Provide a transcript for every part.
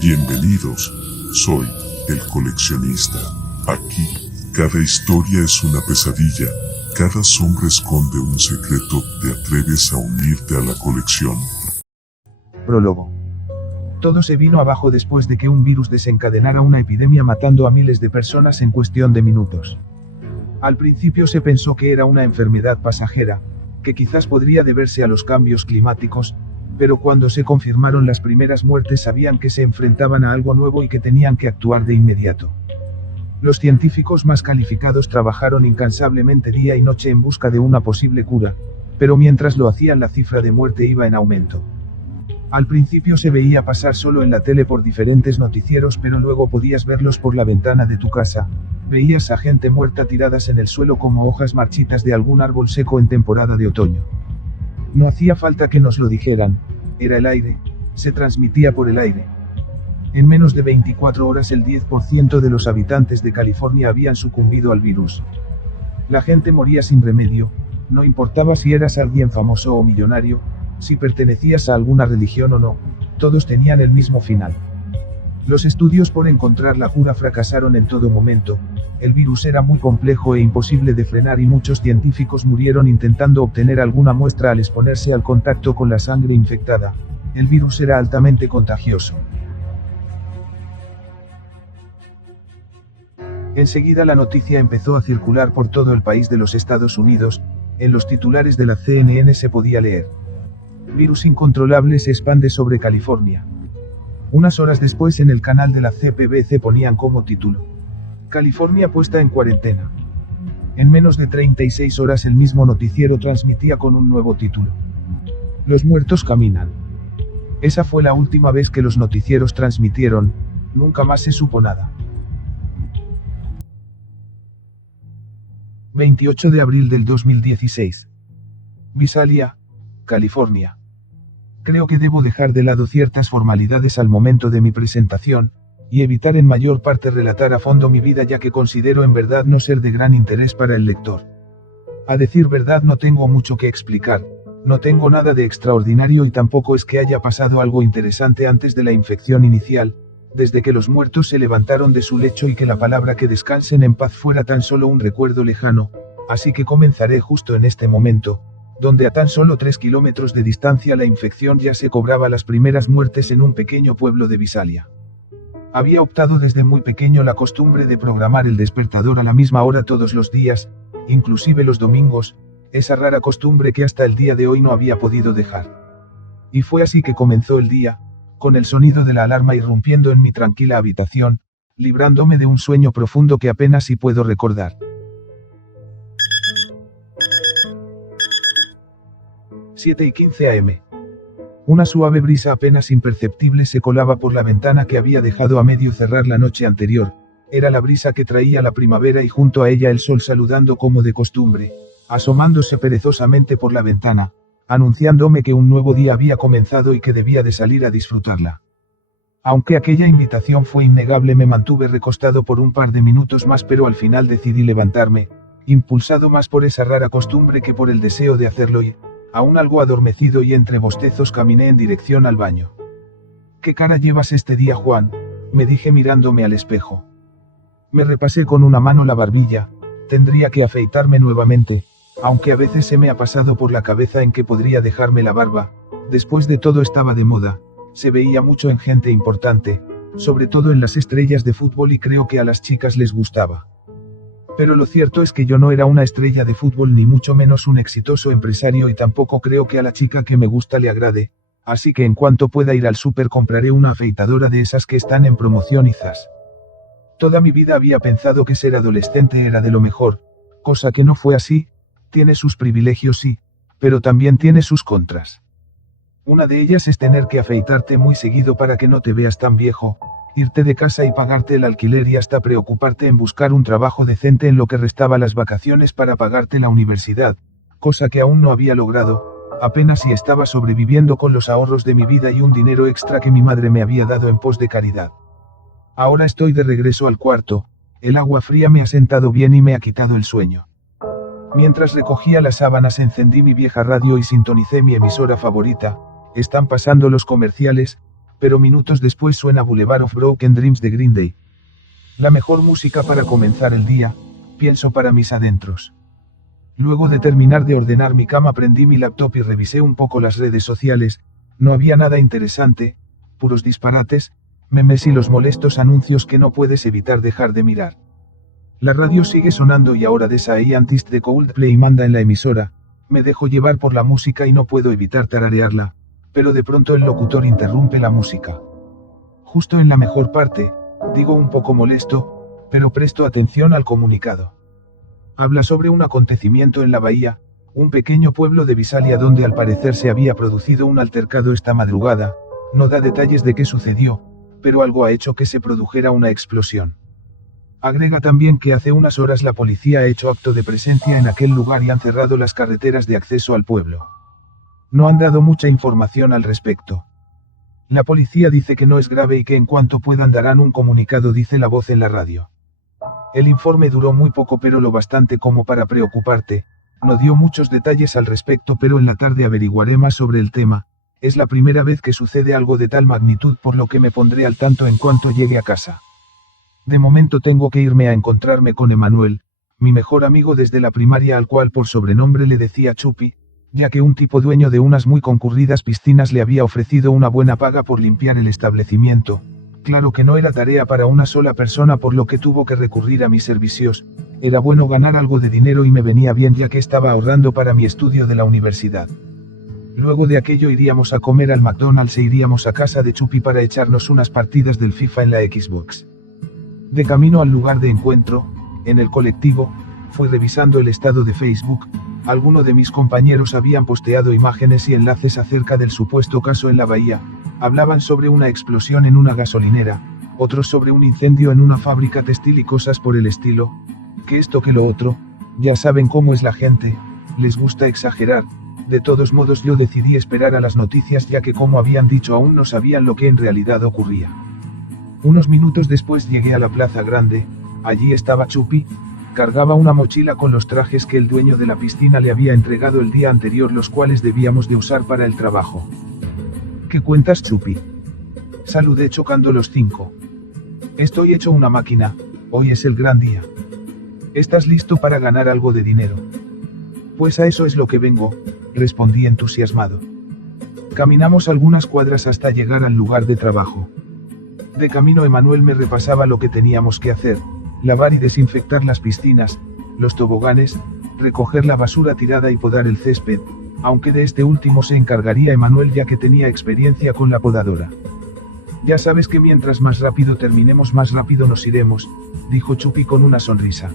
Bienvenidos, soy el coleccionista. Aquí, cada historia es una pesadilla, cada sombra esconde un secreto. ¿Te atreves a unirte a la colección? Prólogo. Todo se vino abajo después de que un virus desencadenara una epidemia matando a miles de personas en cuestión de minutos. Al principio se pensó que era una enfermedad pasajera, que quizás podría deberse a los cambios climáticos, pero cuando se confirmaron las primeras muertes sabían que se enfrentaban a algo nuevo y que tenían que actuar de inmediato. Los científicos más calificados trabajaron incansablemente día y noche en busca de una posible cura, pero mientras lo hacían la cifra de muerte iba en aumento. Al principio se veía pasar solo en la tele por diferentes noticieros, pero luego podías verlos por la ventana de tu casa. Veías a gente muerta tiradas en el suelo como hojas marchitas de algún árbol seco en temporada de otoño. No hacía falta que nos lo dijeran, era el aire, se transmitía por el aire. En menos de 24 horas el 10% de los habitantes de California habían sucumbido al virus. La gente moría sin remedio, no importaba si eras alguien famoso o millonario, si pertenecías a alguna religión o no, todos tenían el mismo final. Los estudios por encontrar la cura fracasaron en todo momento, el virus era muy complejo e imposible de frenar y muchos científicos murieron intentando obtener alguna muestra al exponerse al contacto con la sangre infectada. El virus era altamente contagioso. Enseguida la noticia empezó a circular por todo el país de los Estados Unidos, en los titulares de la CNN se podía leer: virus incontrolable se expande sobre California. Unas horas después en el canal de la CBS ponían como título: California puesta en cuarentena. En menos de 36 horas el mismo noticiero transmitía con un nuevo título: los muertos caminan. Esa fue la última vez que los noticieros transmitieron, nunca más se supo nada. 28 de abril del 2016. Visalia, California. Creo que debo dejar de lado ciertas formalidades al momento de mi presentación, y evitar en mayor parte relatar a fondo mi vida, ya que considero en verdad no ser de gran interés para el lector. A decir verdad no tengo mucho que explicar, no tengo nada de extraordinario y tampoco es que haya pasado algo interesante antes de la infección inicial, desde que los muertos se levantaron de su lecho y que la palabra que descansen en paz fuera tan solo un recuerdo lejano, así que comenzaré justo en este momento, donde a tan solo 3 kilómetros de distancia la infección ya se cobraba las primeras muertes en un pequeño pueblo de Visalia. Había optado desde muy pequeño la costumbre de programar el despertador a la misma hora todos los días, inclusive los domingos, esa rara costumbre que hasta el día de hoy no había podido dejar. Y fue así que comenzó el día, con el sonido de la alarma irrumpiendo en mi tranquila habitación, librándome de un sueño profundo que apenas si puedo recordar. 7:15 am. Una suave brisa apenas imperceptible se colaba por la ventana que había dejado a medio cerrar la noche anterior. Era la brisa que traía la primavera y junto a ella el sol saludando como de costumbre, asomándose perezosamente por la ventana, anunciándome que un nuevo día había comenzado y que debía de salir a disfrutarla. Aunque aquella invitación fue innegable, me mantuve recostado por un par de minutos más, pero al final decidí levantarme, impulsado más por esa rara costumbre que por el deseo de hacerlo y, aún algo adormecido y entre bostezos, caminé en dirección al baño. ¿Qué cara llevas este día, Juan?, me dije mirándome al espejo. Me repasé con una mano la barbilla, tendría que afeitarme nuevamente, aunque a veces se me ha pasado por la cabeza en que podría dejarme la barba, después de todo estaba de moda, se veía mucho en gente importante, sobre todo en las estrellas de fútbol y creo que a las chicas les gustaba. Pero lo cierto es que yo no era una estrella de fútbol ni mucho menos un exitoso empresario y tampoco creo que a la chica que me gusta le agrade, así que en cuanto pueda ir al súper compraré una afeitadora de esas que están en promoción y zas. Toda mi vida había pensado que ser adolescente era de lo mejor, cosa que no fue así, tiene sus privilegios sí, pero también tiene sus contras. Una de ellas es tener que afeitarte muy seguido para que no te veas tan viejo, irte de casa y pagarte el alquiler y hasta preocuparte en buscar un trabajo decente en lo que restaba las vacaciones para pagarte la universidad, cosa que aún no había logrado, apenas si estaba sobreviviendo con los ahorros de mi vida y un dinero extra que mi madre me había dado en pos de caridad. Ahora estoy de regreso al cuarto, el agua fría me ha sentado bien y me ha quitado el sueño. Mientras recogía las sábanas encendí mi vieja radio y sintonicé mi emisora favorita, están pasando los comerciales, pero minutos después suena Boulevard of Broken Dreams de Green Day. La mejor música para comenzar el día, pienso para mis adentros. Luego de terminar de ordenar mi cama prendí mi laptop y revisé un poco las redes sociales, no había nada interesante, puros disparates, memes y los molestos anuncios que no puedes evitar dejar de mirar. La radio sigue sonando y ahora The Scientist de Coldplay manda en la emisora, me dejo llevar por la música y no puedo evitar tararearla, pero de pronto el locutor interrumpe la música. Justo en la mejor parte, digo un poco molesto, pero presto atención al comunicado. Habla sobre un acontecimiento en la bahía, un pequeño pueblo de Visalia donde al parecer se había producido un altercado esta madrugada, no da detalles de qué sucedió, pero algo ha hecho que se produjera una explosión. Agrega también que hace unas horas la policía ha hecho acto de presencia en aquel lugar y han cerrado las carreteras de acceso al pueblo. No han dado mucha información al respecto. La policía dice que no es grave y que en cuanto puedan darán un comunicado, dice la voz en la radio. El informe duró muy poco pero lo bastante como para preocuparte, no dio muchos detalles al respecto pero en la tarde averiguaré más sobre el tema, es la primera vez que sucede algo de tal magnitud por lo que me pondré al tanto en cuanto llegue a casa. De momento tengo que irme a encontrarme con Emanuel, mi mejor amigo desde la primaria al cual por sobrenombre le decía Chupi, ya que un tipo dueño de unas muy concurridas piscinas le había ofrecido una buena paga por limpiar el establecimiento. Claro que no era tarea para una sola persona por lo que tuvo que recurrir a mis servicios, era bueno ganar algo de dinero y me venía bien ya que estaba ahorrando para mi estudio de la universidad. Luego de aquello iríamos a comer al McDonald's e iríamos a casa de Chupi para echarnos unas partidas del FIFA en la Xbox. De camino al lugar de encuentro, en el colectivo, fui revisando el estado de Facebook, algunos de mis compañeros habían posteado imágenes y enlaces acerca del supuesto caso en la bahía, hablaban sobre una explosión en una gasolinera, otros sobre un incendio en una fábrica textil y cosas por el estilo, que esto que lo otro, ya saben cómo es la gente, les gusta exagerar, de todos modos yo decidí esperar a las noticias ya que como habían dicho aún no sabían lo que en realidad ocurría. Unos minutos después llegué a la Plaza Grande, allí estaba Chupi, cargaba una mochila con los trajes que el dueño de la piscina le había entregado el día anterior los cuales debíamos de usar para el trabajo. ¿Qué cuentas, Chupi? Saludé chocando los 5. Estoy hecho una máquina, hoy es el gran día. ¿Estás listo para ganar algo de dinero? Pues a eso es lo que vengo, respondí entusiasmado. Caminamos algunas cuadras hasta llegar al lugar de trabajo. De camino Emanuel me repasaba lo que teníamos que hacer, lavar y desinfectar las piscinas, los toboganes, recoger la basura tirada y podar el césped, aunque de este último se encargaría Emanuel ya que tenía experiencia con la podadora. Ya sabes que mientras más rápido terminemos más rápido nos iremos, dijo Chupi con una sonrisa.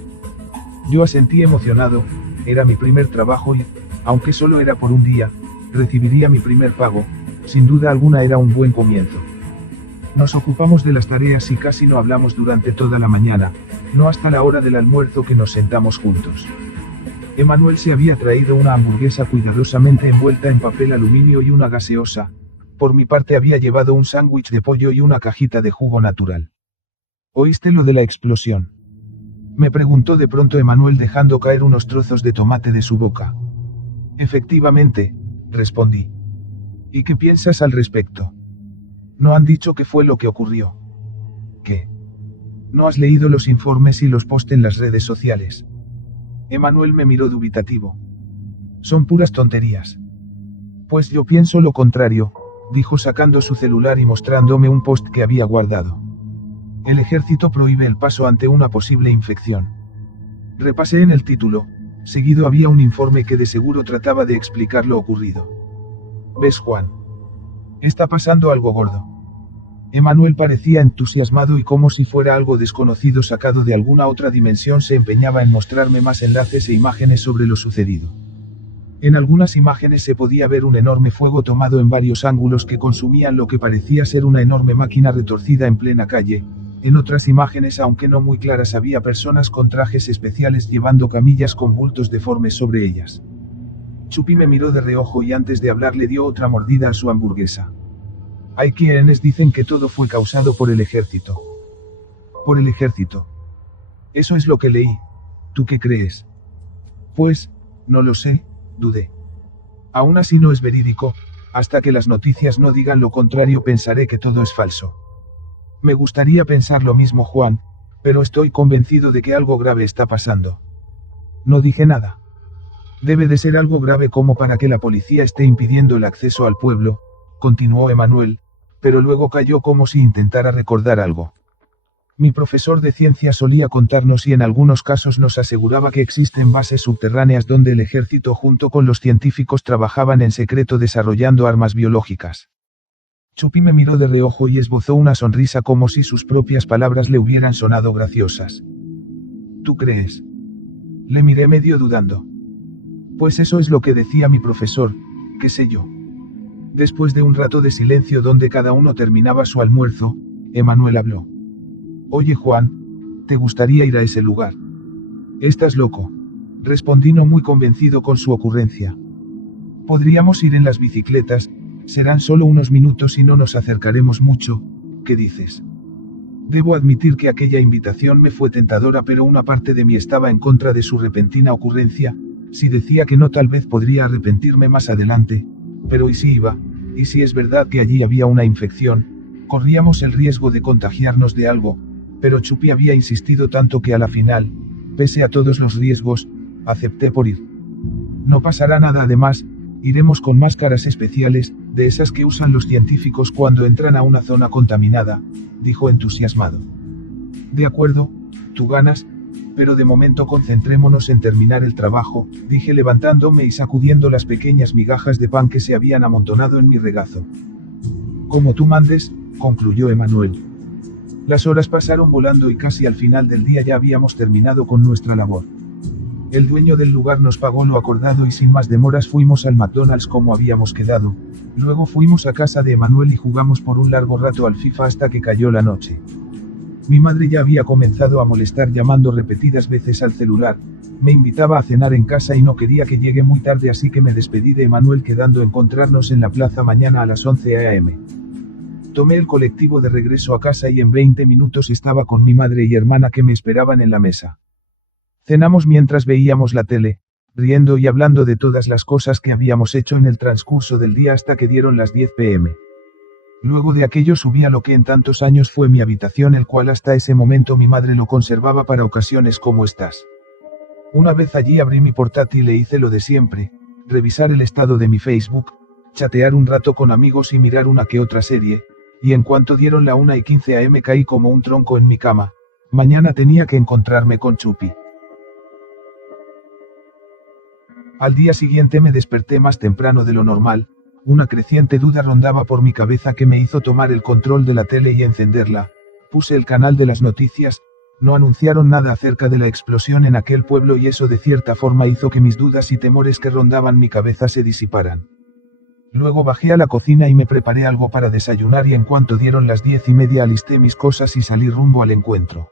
Yo asentí emocionado, era mi primer trabajo y, aunque solo era por un día, recibiría mi primer pago, sin duda alguna era un buen comienzo. Nos ocupamos de las tareas y casi no hablamos durante toda la mañana, no hasta la hora del almuerzo que nos sentamos juntos. Emanuel se había traído una hamburguesa cuidadosamente envuelta en papel aluminio y una gaseosa, por mi parte había llevado un sándwich de pollo y una cajita de jugo natural. ¿Oíste lo de la explosión? Me preguntó de pronto Emanuel dejando caer unos trozos de tomate de su boca. Efectivamente, respondí. ¿Y qué piensas al respecto? No han dicho qué fue lo que ocurrió. ¿Qué? ¿No has leído los informes y los posts en las redes sociales? Emanuel me miró dubitativo. Son puras tonterías. Pues yo pienso lo contrario, dijo sacando su celular y mostrándome un post que había guardado. El ejército prohíbe el paso ante una posible infección. Repasé en el título, seguido había un informe que de seguro trataba de explicar lo ocurrido. ¿Ves, Juan? Está pasando algo gordo. Emanuel parecía entusiasmado y como si fuera algo desconocido sacado de alguna otra dimensión se empeñaba en mostrarme más enlaces e imágenes sobre lo sucedido. En algunas imágenes se podía ver un enorme fuego tomado en varios ángulos que consumían lo que parecía ser una enorme máquina retorcida en plena calle. En otras imágenes, aunque no muy claras, había personas con trajes especiales llevando camillas con bultos deformes sobre ellas. Chupi me miró de reojo y antes de hablar le dio otra mordida a su hamburguesa. Hay quienes dicen que todo fue causado por el ejército. ¿Por el ejército? Eso es lo que leí. ¿Tú qué crees? Pues, no lo sé, dudé. Aún así no es verídico, Hasta que las noticias no digan lo contrario pensaré que todo es falso. Me gustaría pensar lo mismo, Juan, pero estoy convencido de que algo grave está pasando. No dije nada. Debe de ser algo grave como para que la policía esté impidiendo el acceso al pueblo, continuó Emanuel, pero luego calló como si intentara recordar algo. Mi profesor de ciencia solía contarnos y en algunos casos nos aseguraba que existen bases subterráneas donde el ejército junto con los científicos trabajaban en secreto desarrollando armas biológicas. Chupi me miró de reojo y esbozó una sonrisa como si sus propias palabras le hubieran sonado graciosas. ¿Tú crees? Le miré medio dudando. Pues eso es lo que decía mi profesor, qué sé yo. Después de un rato de silencio donde cada uno terminaba su almuerzo, Emanuel habló. Oye Juan, ¿te gustaría ir a ese lugar? Estás loco. Respondí no muy convencido con su ocurrencia. Podríamos ir en las bicicletas, serán solo unos minutos y no nos acercaremos mucho, ¿qué dices? Debo admitir que aquella invitación me fue tentadora, pero una parte de mí estaba en contra de su repentina ocurrencia. Si decía que no, tal vez podría arrepentirme más adelante, pero ¿y si iba? ¿Y si es verdad que allí había una infección? Corríamos el riesgo de contagiarnos de algo, pero Chupi había insistido tanto que a la final, pese a todos los riesgos, acepté por ir. No pasará nada, además, iremos con máscaras especiales, de esas que usan los científicos cuando entran a una zona contaminada, dijo entusiasmado. De acuerdo, tú ganas, pero de momento concentrémonos en terminar el trabajo, dije levantándome y sacudiendo las pequeñas migajas de pan que se habían amontonado en mi regazo. Como tú mandes, concluyó Emanuel. Las horas pasaron volando y casi al final del día ya habíamos terminado con nuestra labor. El dueño del lugar nos pagó lo acordado y sin más demoras fuimos al McDonald's como habíamos quedado. Luego fuimos a casa de Emanuel y jugamos por un largo rato al FIFA hasta que cayó la noche. Mi madre ya había comenzado a molestar llamando repetidas veces al celular, me invitaba a cenar en casa y no quería que llegue muy tarde, así que me despedí de Emanuel quedando encontrarnos en la plaza mañana a las 11 a.m. Tomé el colectivo de regreso a casa y en 20 minutos estaba con mi madre y hermana que me esperaban en la mesa. Cenamos mientras veíamos la tele, riendo y hablando de todas las cosas que habíamos hecho en el transcurso del día hasta que dieron las 10 p.m. Luego de aquello subí a lo que en tantos años fue mi habitación, el cual hasta ese momento mi madre lo conservaba para ocasiones como estas. Una vez allí abrí mi portátil e hice lo de siempre, revisar el estado de mi Facebook, chatear un rato con amigos y mirar una que otra serie, y en cuanto dieron la 1:15 a.m. caí como un tronco en mi cama. Mañana tenía que encontrarme con Chupi. Al día siguiente me desperté más temprano de lo normal. Una creciente duda rondaba por mi cabeza que me hizo tomar el control de la tele y encenderla. Puse el canal de las noticias, no anunciaron nada acerca de la explosión en aquel pueblo y eso de cierta forma hizo que mis dudas y temores que rondaban mi cabeza se disiparan. Luego bajé a la cocina y me preparé algo para desayunar y en cuanto dieron las 10:30 alisté mis cosas y salí rumbo al encuentro.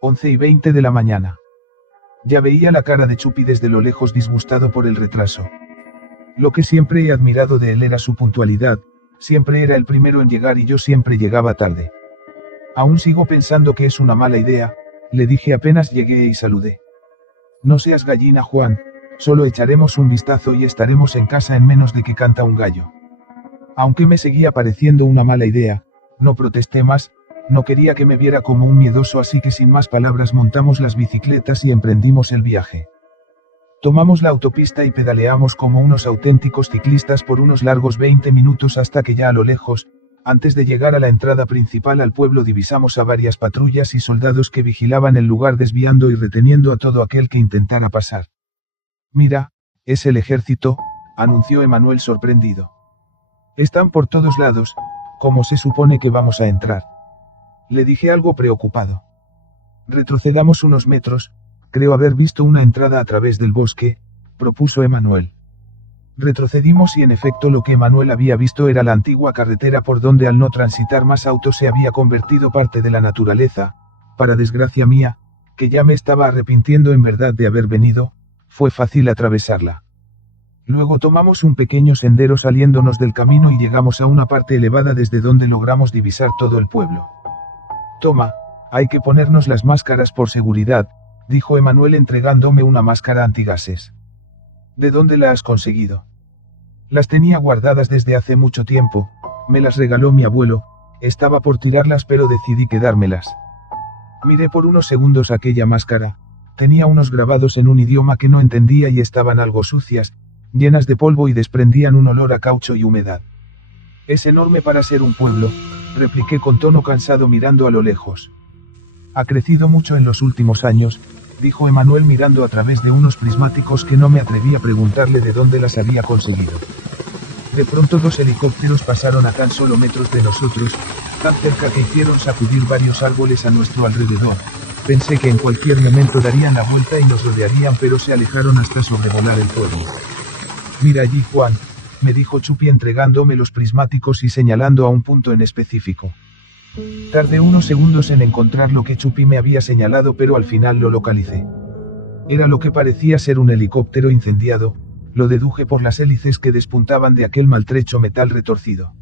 11:20 de la mañana. Ya veía la cara de Chupi desde lo lejos, disgustado por el retraso. Lo que siempre he admirado de él era su puntualidad, siempre era el primero en llegar y yo siempre llegaba tarde. Aún sigo pensando que es una mala idea, le dije apenas llegué y saludé. No seas gallina, Juan, solo echaremos un vistazo y estaremos en casa en menos de que canta un gallo. Aunque me seguía pareciendo una mala idea, no protesté más, no quería que me viera como un miedoso, así que sin más palabras montamos las bicicletas y emprendimos el viaje. Tomamos la autopista y pedaleamos como unos auténticos ciclistas por unos largos 20 minutos hasta que ya a lo lejos, antes de llegar a la entrada principal al pueblo, divisamos a varias patrullas y soldados que vigilaban el lugar desviando y reteniendo a todo aquel que intentara pasar. Mira, es el ejército, anunció Emanuel sorprendido. Están por todos lados, ¿cómo se supone que vamos a entrar? Le dije algo preocupado. Retrocedamos unos metros, creo haber visto una entrada a través del bosque, propuso Emanuel. Retrocedimos y en efecto lo que Emanuel había visto era la antigua carretera por donde al no transitar más autos se había convertido parte de la naturaleza, para desgracia mía, que ya me estaba arrepintiendo en verdad de haber venido, fue fácil atravesarla. Luego tomamos un pequeño sendero saliéndonos del camino y llegamos a una parte elevada desde donde logramos divisar todo el pueblo. Toma, hay que ponernos las máscaras por seguridad, dijo Emanuel entregándome una máscara antigases. ¿De dónde la has conseguido? Las tenía guardadas desde hace mucho tiempo, me las regaló mi abuelo, estaba por tirarlas pero decidí quedármelas. Miré por unos segundos aquella máscara, tenía unos grabados en un idioma que no entendía y estaban algo sucias, llenas de polvo y desprendían un olor a caucho y humedad. Es enorme para ser un pueblo, repliqué con tono cansado mirando a lo lejos. Ha crecido mucho en los últimos años, dijo Emanuel mirando a través de unos prismáticos que no me atreví a preguntarle de dónde las había conseguido. De pronto 2 helicópteros pasaron a tan solo metros de nosotros, tan cerca que hicieron sacudir varios árboles a nuestro alrededor. Pensé que en cualquier momento darían la vuelta y nos rodearían, pero se alejaron hasta sobrevolar el pueblo. Mira allí, Juan, me dijo Chupi entregándome los prismáticos y señalando a un punto en específico. Tardé unos segundos en encontrar lo que Chupi me había señalado, pero al final lo localicé. Era lo que parecía ser un helicóptero incendiado, lo deduje por las hélices que despuntaban de aquel maltrecho metal retorcido.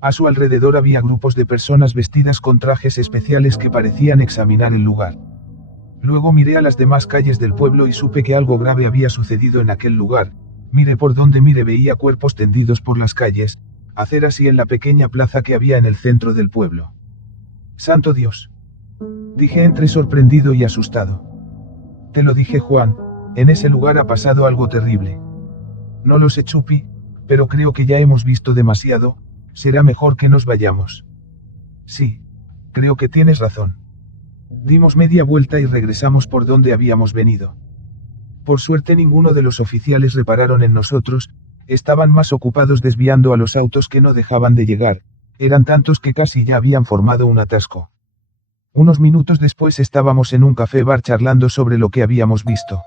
A su alrededor había grupos de personas vestidas con trajes especiales que parecían examinar el lugar. Luego miré a las demás calles del pueblo y supe que algo grave había sucedido en aquel lugar. Mire por donde mire veía cuerpos tendidos por las calles, aceras y en la pequeña plaza que había en el centro del pueblo. ¡Santo Dios!, dije entre sorprendido y asustado. Te lo dije, Juan, en ese lugar ha pasado algo terrible. No lo sé, Chupi, pero creo que ya hemos visto demasiado, será mejor que nos vayamos. Sí, creo que tienes razón. Dimos media vuelta y regresamos por donde habíamos venido. Por suerte ninguno de los oficiales repararon en nosotros, estaban más ocupados desviando a los autos que no dejaban de llegar, eran tantos que casi ya habían formado un atasco. Unos minutos después estábamos en un café-bar charlando sobre lo que habíamos visto.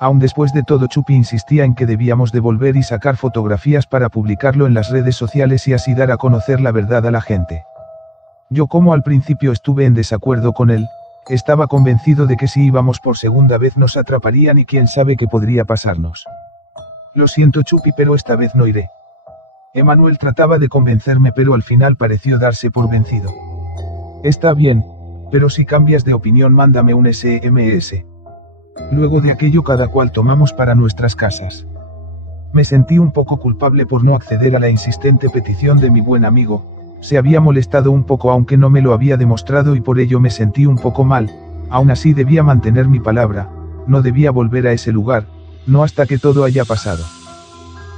Aún después de todo, Chupi insistía en que debíamos devolver y sacar fotografías para publicarlo en las redes sociales y así dar a conocer la verdad a la gente. Yo, como al principio estuve en desacuerdo con él, estaba convencido de que si íbamos por segunda vez nos atraparían y quién sabe qué podría pasarnos. Lo siento, Chupi, pero esta vez no iré. Emanuel trataba de convencerme, pero al final pareció darse por vencido. Está bien, pero si cambias de opinión mándame un SMS. Luego de aquello cada cual tomamos para nuestras casas. Me sentí un poco culpable por no acceder a la insistente petición de mi buen amigo, se había molestado un poco aunque no me lo había demostrado y por ello me sentí un poco mal, aún así debía mantener mi palabra, no debía volver a ese lugar, no hasta que todo haya pasado.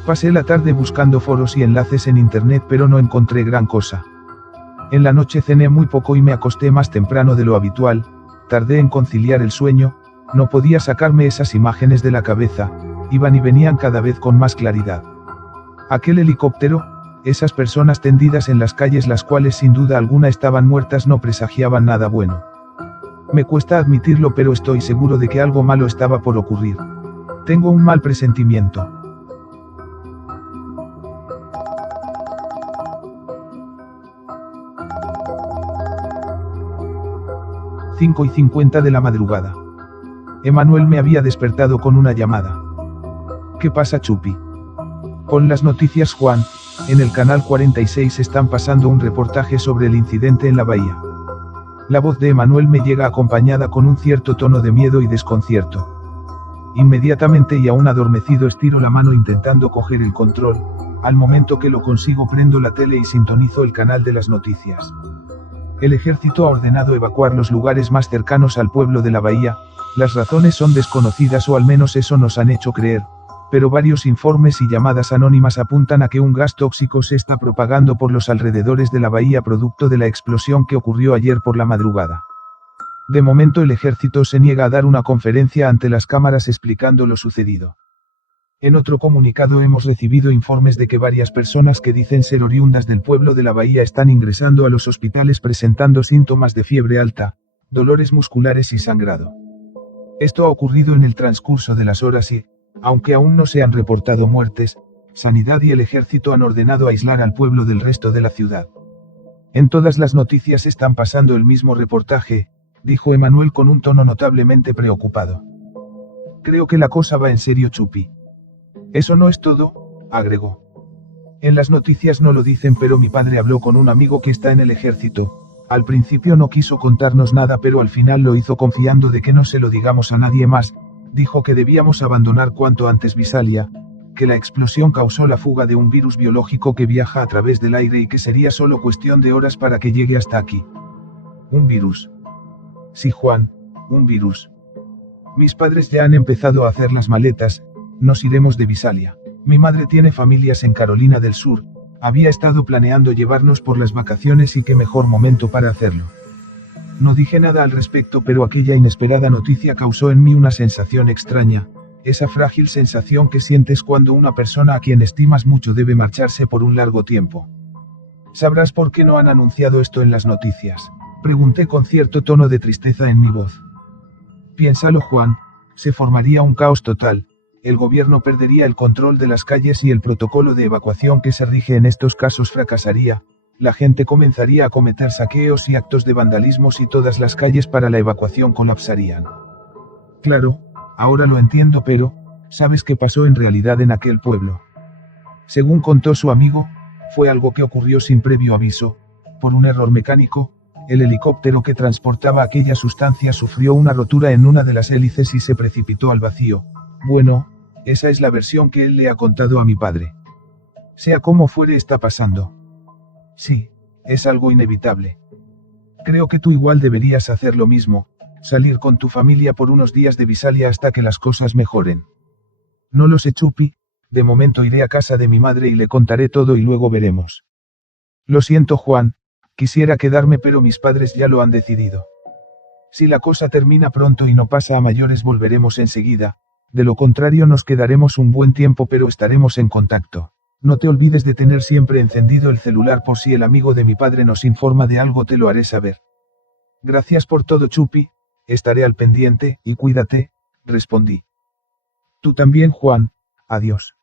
Pasé la tarde buscando foros y enlaces en internet pero no encontré gran cosa. En la noche cené muy poco y me acosté más temprano de lo habitual, tardé en conciliar el sueño, no podía sacarme esas imágenes de la cabeza, iban y venían cada vez con más claridad. Aquel helicóptero, esas personas tendidas en las calles las cuales sin duda alguna estaban muertas no presagiaban nada bueno. Me cuesta admitirlo pero estoy seguro de que algo malo estaba por ocurrir. Tengo un mal presentimiento. — 5:50 de la madrugada. Emanuel me había despertado con una llamada. ¿Qué pasa, Chupi? Con las noticias, Juan, en el canal 46 están pasando un reportaje sobre el incidente en la bahía. La voz de Emanuel me llega acompañada con un cierto tono de miedo y desconcierto. Inmediatamente y aún adormecido estiro la mano intentando coger el control, al momento que lo consigo prendo la tele y sintonizo el canal de las noticias. El ejército ha ordenado evacuar los lugares más cercanos al pueblo de la bahía, las razones son desconocidas o al menos eso nos han hecho creer, pero varios informes y llamadas anónimas apuntan a que un gas tóxico se está propagando por los alrededores de la bahía producto de la explosión que ocurrió ayer por la madrugada. De momento el ejército se niega a dar una conferencia ante las cámaras explicando lo sucedido. En otro comunicado hemos recibido informes de que varias personas que dicen ser oriundas del pueblo de la bahía están ingresando a los hospitales presentando síntomas de fiebre alta, dolores musculares y sangrado. Esto ha ocurrido en el transcurso de las horas y, aunque aún no se han reportado muertes, Sanidad y el ejército han ordenado aislar al pueblo del resto de la ciudad. En todas las noticias están pasando el mismo reportaje, dijo Emanuel con un tono notablemente preocupado. Creo que la cosa va en serio, Chupi. Eso no es todo, agregó. En las noticias no lo dicen, pero mi padre habló con un amigo que está en el ejército. Al principio no quiso contarnos nada, pero al final lo hizo confiando de que no se lo digamos a nadie más. Dijo que debíamos abandonar cuanto antes Visalia, que la explosión causó la fuga de un virus biológico que viaja a través del aire y que sería solo cuestión de horas para que llegue hasta aquí. Un virus. Sí, Juan, un virus. Mis padres ya han empezado a hacer las maletas, nos iremos de Visalia. Mi madre tiene familias en Carolina del Sur, había estado planeando llevarnos por las vacaciones y qué mejor momento para hacerlo. No dije nada al respecto, pero aquella inesperada noticia causó en mí una sensación extraña, esa frágil sensación que sientes cuando una persona a quien estimas mucho debe marcharse por un largo tiempo. ¿Sabrás por qué no han anunciado esto en las noticias?, pregunté con cierto tono de tristeza en mi voz. Piénsalo, Juan, se formaría un caos total, el gobierno perdería el control de las calles y el protocolo de evacuación que se rige en estos casos fracasaría, la gente comenzaría a cometer saqueos y actos de vandalismos y todas las calles para la evacuación colapsarían. Claro, ahora lo entiendo, pero, ¿sabes qué pasó en realidad en aquel pueblo? Según contó su amigo, fue algo que ocurrió sin previo aviso, por un error mecánico. El helicóptero que transportaba aquella sustancia sufrió una rotura en una de las hélices y se precipitó al vacío. Bueno, esa es la versión que él le ha contado a mi padre. Sea como fuere, está pasando. Sí, es algo inevitable. Creo que tú igual deberías hacer lo mismo, salir con tu familia por unos días de Visalia hasta que las cosas mejoren. No lo sé, Chupi, de momento iré a casa de mi madre y le contaré todo y luego veremos. Lo siento, Juan. Quisiera quedarme, pero mis padres ya lo han decidido. Si la cosa termina pronto y no pasa a mayores, volveremos enseguida, de lo contrario nos quedaremos un buen tiempo, pero estaremos en contacto. No te olvides de tener siempre encendido el celular por si el amigo de mi padre nos informa de algo, te lo haré saber. Gracias por todo, Chupi, estaré al pendiente, y cuídate, respondí. Tú también, Juan, adiós.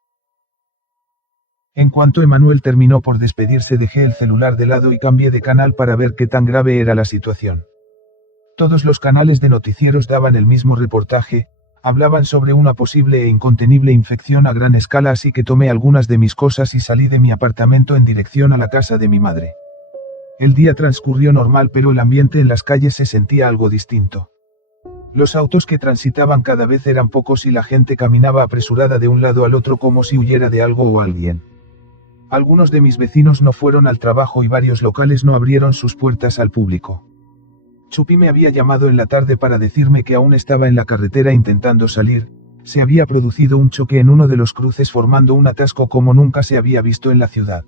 En cuanto Emanuel terminó por despedirse, dejé el celular de lado y cambié de canal para ver qué tan grave era la situación. Todos los canales de noticieros daban el mismo reportaje, hablaban sobre una posible e incontenible infección a gran escala, así que tomé algunas de mis cosas y salí de mi apartamento en dirección a la casa de mi madre. El día transcurrió normal, pero el ambiente en las calles se sentía algo distinto. Los autos que transitaban cada vez eran pocos y la gente caminaba apresurada de un lado al otro como si huyera de algo o alguien. Algunos de mis vecinos no fueron al trabajo y varios locales no abrieron sus puertas al público. Chupi me había llamado en la tarde para decirme que aún estaba en la carretera intentando salir. Se había producido un choque en uno de los cruces formando un atasco como nunca se había visto en la ciudad.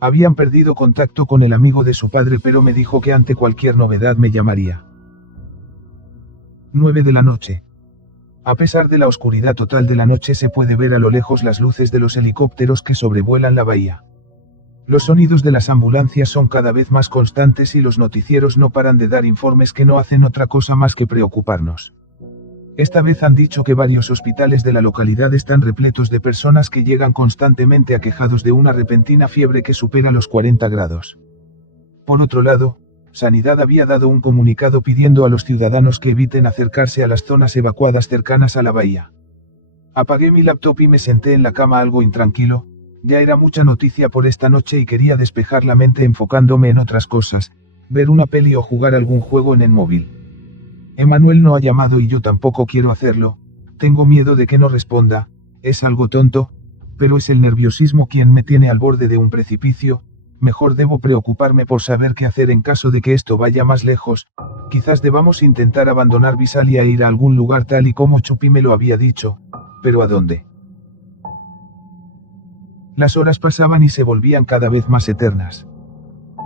Habían perdido contacto con el amigo de su padre, pero me dijo que ante cualquier novedad me llamaría. 9 de la noche. A pesar de la oscuridad total de la noche, se puede ver a lo lejos las luces de los helicópteros que sobrevuelan la bahía. Los sonidos de las ambulancias son cada vez más constantes y los noticieros no paran de dar informes que no hacen otra cosa más que preocuparnos. Esta vez han dicho que varios hospitales de la localidad están repletos de personas que llegan constantemente aquejados de una repentina fiebre que supera los 40 grados. Por otro lado, Sanidad había dado un comunicado pidiendo a los ciudadanos que eviten acercarse a las zonas evacuadas cercanas a la bahía. Apagué mi laptop y me senté en la cama algo intranquilo. Ya era mucha noticia por esta noche y quería despejar la mente enfocándome en otras cosas, ver una peli o jugar algún juego en el móvil. Emanuel no ha llamado y yo tampoco quiero hacerlo, tengo miedo de que no responda, es algo tonto, pero es el nerviosismo quien me tiene al borde de un precipicio. Mejor debo preocuparme por saber qué hacer en caso de que esto vaya más lejos. Quizás debamos intentar abandonar Visalia e ir a algún lugar tal y como Chupi me lo había dicho, pero ¿a dónde? Las horas pasaban y se volvían cada vez más eternas.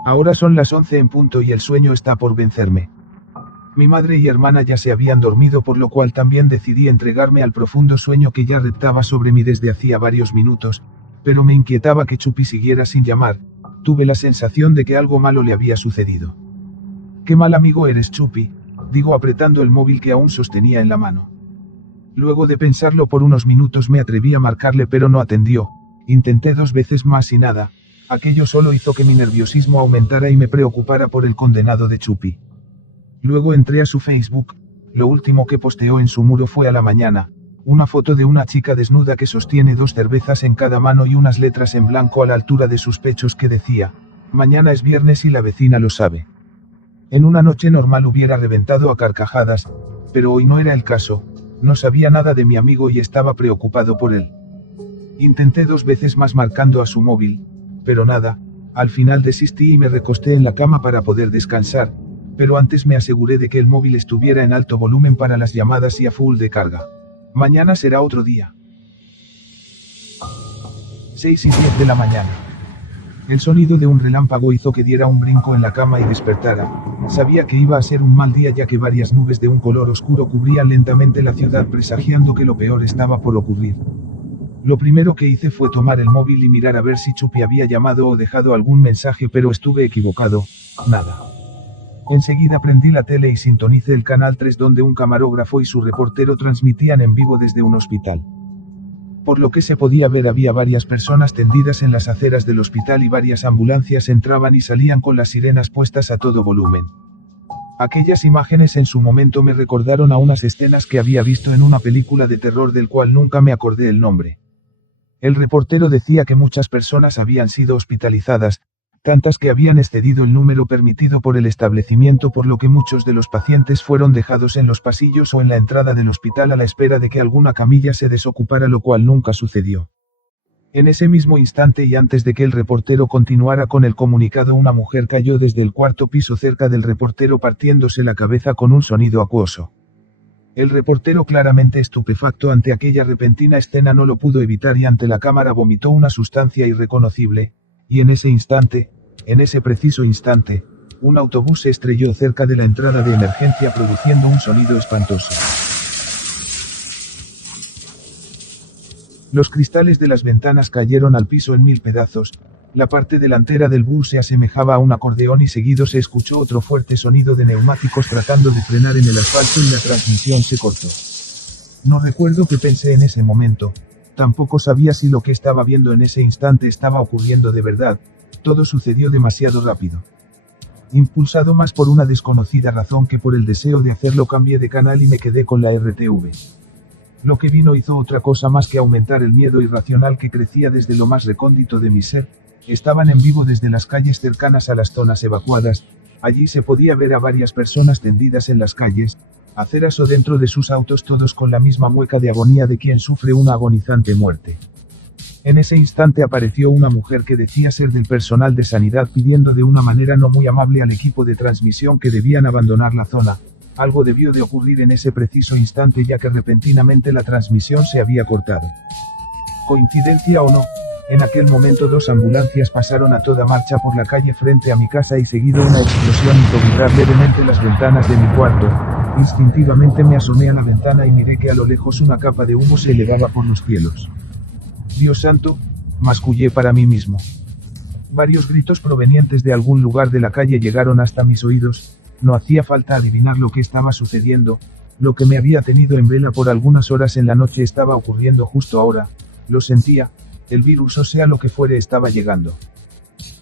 Ahora son las 11 en punto y el sueño está por vencerme. Mi madre y hermana ya se habían dormido, por lo cual también decidí entregarme al profundo sueño que ya reptaba sobre mí desde hacía varios minutos, pero me inquietaba que Chupi siguiera sin llamar. Tuve la sensación de que algo malo le había sucedido. «Qué mal amigo eres, Chupi», digo apretando el móvil que aún sostenía en la mano. Luego de pensarlo por unos minutos me atreví a marcarle, pero no atendió. Intenté 2 veces más y nada. Aquello solo hizo que mi nerviosismo aumentara y me preocupara por el condenado de Chupi. Luego entré a su Facebook. Lo último que posteó en su muro fue a la mañana. Una foto de una chica desnuda que sostiene 2 cervezas en cada mano y unas letras en blanco a la altura de sus pechos que decía: «Mañana es viernes y la vecina lo sabe». En una noche normal hubiera reventado a carcajadas, pero hoy no era el caso. No sabía nada de mi amigo y estaba preocupado por él. Intenté 2 veces más marcando a su móvil, pero nada, al final desistí y me recosté en la cama para poder descansar, pero antes me aseguré de que el móvil estuviera en alto volumen para las llamadas y a full de carga. Mañana será otro día. 6:10 de la mañana. El sonido de un relámpago hizo que diera un brinco en la cama y despertara. Sabía que iba a ser un mal día ya que varias nubes de un color oscuro cubrían lentamente la ciudad presagiando que lo peor estaba por ocurrir. Lo primero que hice fue tomar el móvil y mirar a ver si Chupi había llamado o dejado algún mensaje, pero estuve equivocado, nada. Enseguida prendí la tele y sintonicé el canal 3 donde un camarógrafo y su reportero transmitían en vivo desde un hospital. Por lo que se podía ver había varias personas tendidas en las aceras del hospital y varias ambulancias entraban y salían con las sirenas puestas a todo volumen. Aquellas imágenes en su momento me recordaron a unas escenas que había visto en una película de terror del cual nunca me acordé el nombre. El reportero decía que muchas personas habían sido hospitalizadas, tantas que habían excedido el número permitido por el establecimiento, por lo que muchos de los pacientes fueron dejados en los pasillos o en la entrada del hospital a la espera de que alguna camilla se desocupara, lo cual nunca sucedió. En ese mismo instante y antes de que el reportero continuara con el comunicado, una mujer cayó desde el 4º piso cerca del reportero partiéndose la cabeza con un sonido acuoso. El reportero, claramente estupefacto ante aquella repentina escena, no lo pudo evitar y ante la cámara vomitó una sustancia irreconocible, y en ese preciso instante, un autobús se estrelló cerca de la entrada de emergencia produciendo un sonido espantoso. Los cristales de las ventanas cayeron al piso en 1000 pedazos, la parte delantera del bus se asemejaba a un acordeón y seguido se escuchó otro fuerte sonido de neumáticos tratando de frenar en el asfalto y la transmisión se cortó. No recuerdo qué pensé en ese momento, tampoco sabía si lo que estaba viendo en ese instante estaba ocurriendo de verdad, todo sucedió demasiado rápido. Impulsado más por una desconocida razón que por el deseo de hacerlo, cambié de canal y me quedé con la RTV. Lo que vi no hizo otra cosa más que aumentar el miedo irracional que crecía desde lo más recóndito de mi ser. Estaban en vivo desde las calles cercanas a las zonas evacuadas, allí se podía ver a varias personas tendidas en las calles, aceras o dentro de sus autos, todos con la misma mueca de agonía de quien sufre una agonizante muerte. En ese instante apareció una mujer que decía ser del personal de sanidad pidiendo de una manera no muy amable al equipo de transmisión que debían abandonar la zona. Algo debió de ocurrir en ese preciso instante ya que repentinamente la transmisión se había cortado. ¿Coincidencia o no? En aquel momento 2 ambulancias pasaron a toda marcha por la calle frente a mi casa y seguido una explosión hizo vibrar levemente las ventanas de mi cuarto. Instintivamente me asomé a la ventana y miré que a lo lejos una capa de humo se elevaba por los cielos. Dios santo, mascullé para mí mismo. Varios gritos provenientes de algún lugar de la calle llegaron hasta mis oídos. No hacía falta adivinar lo que estaba sucediendo, lo que me había tenido en vela por algunas horas en la noche estaba ocurriendo justo ahora, lo sentía, el virus o sea lo que fuere estaba llegando.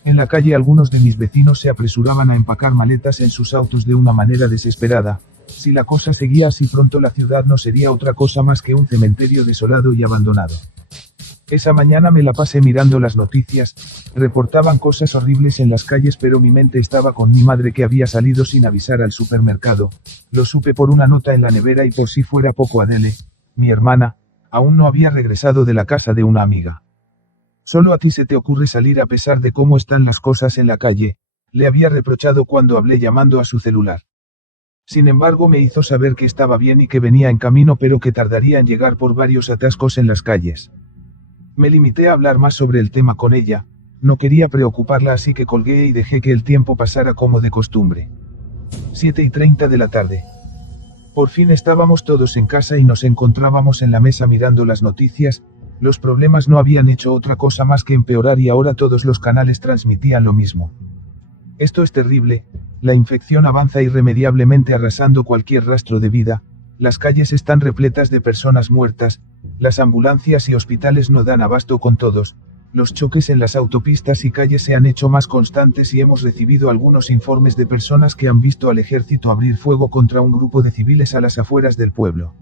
En la calle algunos de mis vecinos se apresuraban a empacar maletas en sus autos de una manera desesperada. Si la cosa seguía así pronto la ciudad no sería otra cosa más que un cementerio desolado y abandonado. Esa mañana me la pasé mirando las noticias, reportaban cosas horribles en las calles pero mi mente estaba con mi madre que había salido sin avisar al supermercado, lo supe por una nota en la nevera y por si fuera poco Adele, mi hermana, aún no había regresado de la casa de una amiga. Solo a ti se te ocurre salir a pesar de cómo están las cosas en la calle, le había reprochado cuando hablé llamando a su celular. Sin embargo me hizo saber que estaba bien y que venía en camino pero que tardaría en llegar por varios atascos en las calles. Me limité a hablar más sobre el tema con ella, no quería preocuparla así que colgué y dejé que el tiempo pasara como de costumbre. 7:30 de la tarde. Por fin estábamos todos en casa y nos encontrábamos en la mesa mirando las noticias, los problemas no habían hecho otra cosa más que empeorar y ahora todos los canales transmitían lo mismo. Esto es terrible, la infección avanza irremediablemente arrasando cualquier rastro de vida, las calles están repletas de personas muertas, las ambulancias y hospitales no dan abasto con todos, los choques en las autopistas y calles se han hecho más constantes y hemos recibido algunos informes de personas que han visto al ejército abrir fuego contra un grupo de civiles a las afueras del pueblo.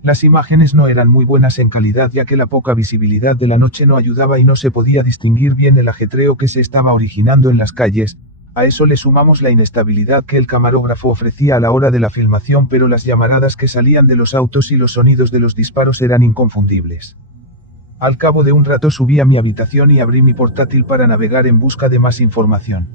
Las imágenes no eran muy buenas en calidad ya que la poca visibilidad de la noche no ayudaba y no se podía distinguir bien el ajetreo que se estaba originando en las calles. A eso le sumamos la inestabilidad que el camarógrafo ofrecía a la hora de la filmación, pero las llamaradas que salían de los autos y los sonidos de los disparos eran inconfundibles. Al cabo de un rato subí a mi habitación y abrí mi portátil para navegar en busca de más información.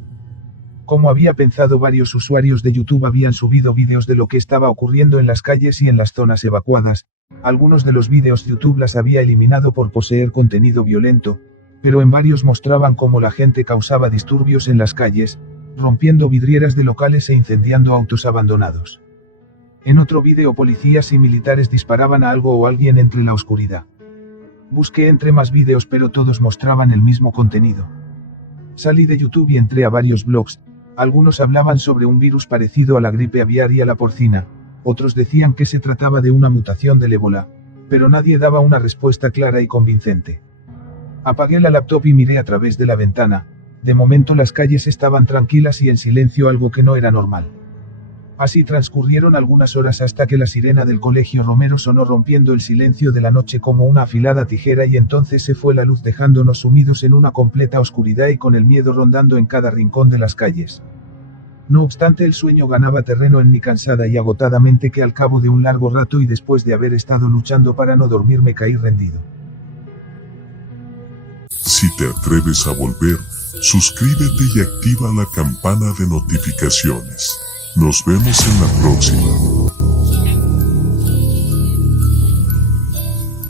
Como había pensado, varios usuarios de YouTube habían subido vídeos de lo que estaba ocurriendo en las calles y en las zonas evacuadas. Algunos de los vídeos YouTube las había eliminado por poseer contenido violento, pero en varios mostraban cómo la gente causaba disturbios en las calles, rompiendo vidrieras de locales e incendiando autos abandonados. En otro vídeo, policías y militares disparaban a algo o alguien entre la oscuridad. Busqué entre más vídeos, pero todos mostraban el mismo contenido. Salí de YouTube y entré a varios blogs. Algunos hablaban sobre un virus parecido a la gripe aviar y a la porcina, otros decían que se trataba de una mutación del ébola, pero nadie daba una respuesta clara y convincente. Apagué la laptop y miré a través de la ventana. De momento las calles estaban tranquilas y en silencio, algo que no era normal. Así transcurrieron algunas horas hasta que la sirena del Colegio Romero sonó, rompiendo el silencio de la noche como una afilada tijera, y entonces se fue la luz, dejándonos sumidos en una completa oscuridad y con el miedo rondando en cada rincón de las calles. No obstante, el sueño ganaba terreno en mi cansada y agotada mente, que al cabo de un largo rato y después de haber estado luchando para no dormir, me caí rendido. Si te atreves a volver, suscríbete y activa la campana de notificaciones. Nos vemos en la próxima.